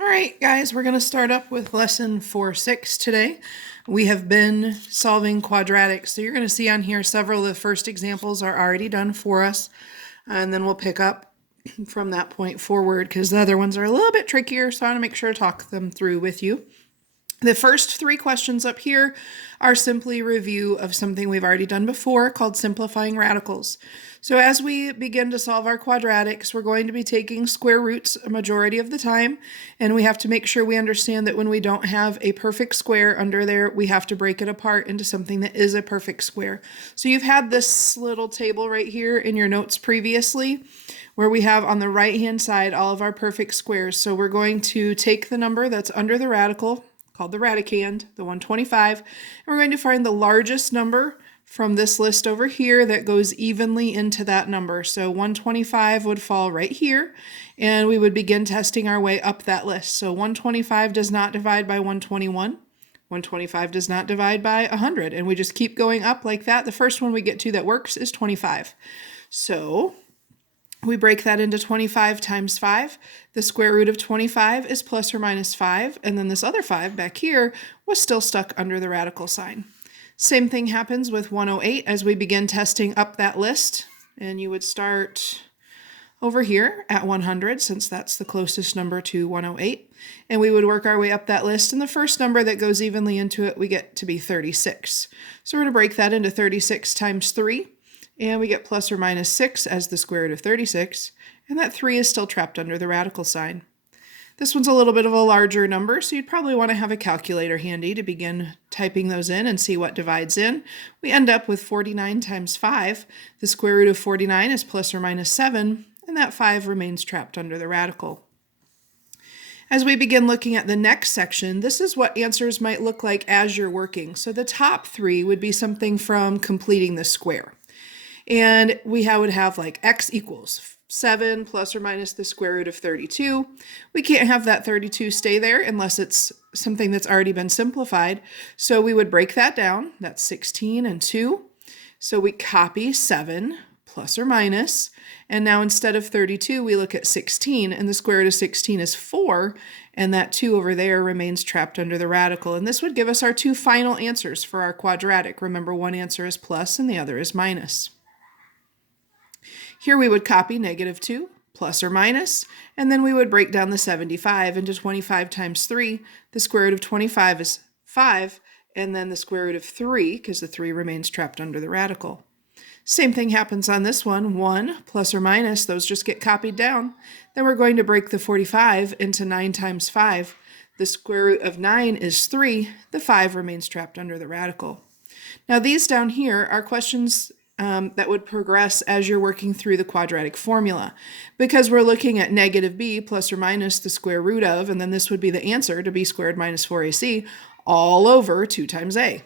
All right, guys, we're going to start up with lesson 4-6 today. We have been solving quadratics. So you're going to see on here several of the first examples are already done for us. And then we'll pick up from that point forward because the other ones are a little bit trickier. So I want to make sure to talk them through with you. The first three questions up here are simply review of something we've already done before called simplifying radicals. So as we begin to solve our quadratics, we're going to be taking square roots a majority of the time, and we have to make sure we understand that when we don't have a perfect square under there, we have to break it apart into something that is a perfect square. So you've had this little table right here in your notes previously, where we have on the right-hand side all of our perfect squares. So we're going to take the number that's under the radical, called the radicand, the 125, and we're going to find the largest number from this list over here that goes evenly into that number. So 125 would fall right here, and we would begin testing our way up that list. So 125 does not divide by 121. 125 does not divide by 100, and we just keep going up like that. The first one we get to that works is 25. So we break that into 25 times 5. The square root of 25 is plus or minus 5, and then this other 5 back here was still stuck under the radical sign. Same thing happens with 108 as we begin testing up that list, and you would start over here at 100 since that's the closest number to 108, and we would work our way up that list, and the first number that goes evenly into it we get to be 36. So we're going to break that into 36 times 3. And we get plus or minus 6 as the square root of 36, and that 3 is still trapped under the radical sign. This one's a little bit of a larger number, so you'd probably want to have a calculator handy to begin typing those in and see what divides in. We end up with 49 times 5. The square root of 49 is plus or minus 7, and that 5 remains trapped under the radical. As we begin looking at the next section, this is what answers might look like as you're working. So the top 3 would be something from completing the square. And we would have like x equals 7 plus or minus the square root of 32. We can't have that 32 stay there unless it's something that's already been simplified. So we would break that down. That's 16 and 2. So we copy 7 plus or minus. And now instead of 32, we look at 16. And the square root of 16 is 4. And that 2 over there remains trapped under the radical. And this would give us our 2 final answers for our quadratic. Remember, one answer is plus and the other is minus. Here we would copy negative 2, plus or minus, and then we would break down the 75 into 25 times 3. The square root of 25 is 5, and then the square root of 3, because the 3 remains trapped under the radical. Same thing happens on this one, 1 plus or minus, those just get copied down. Then we're going to break the 45 into 9 times 5. The square root of 9 is 3, the 5 remains trapped under the radical. Now these down here are questions that would progress as you're working through the quadratic formula, because we're looking at negative b plus or minus the square root of, and then this would be the answer to b squared minus 4ac all over 2 times a.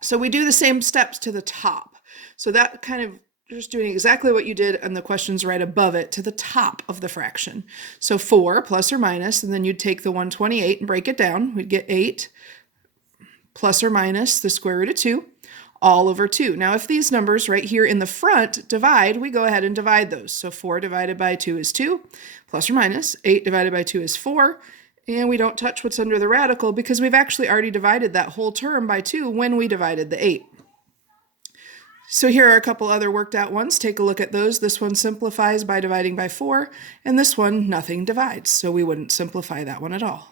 So we do the same steps to the top. So that kind of just doing exactly what you did on the questions right above it to the top of the fraction. So 4 plus or minus, and then you'd take the 128 and break it down. We'd get 8 plus or minus the square root of 2. All over 2. Now, if these numbers right here in the front divide, we go ahead and divide those. So 4 divided by 2 is 2, plus or minus. 8 divided by 2 is 4, and we don't touch what's under the radical because we've actually already divided that whole term by 2 when we divided the 8. So here are a couple other worked out ones. Take a look at those. This one simplifies by dividing by 4, and this one, nothing divides, so we wouldn't simplify that one at all.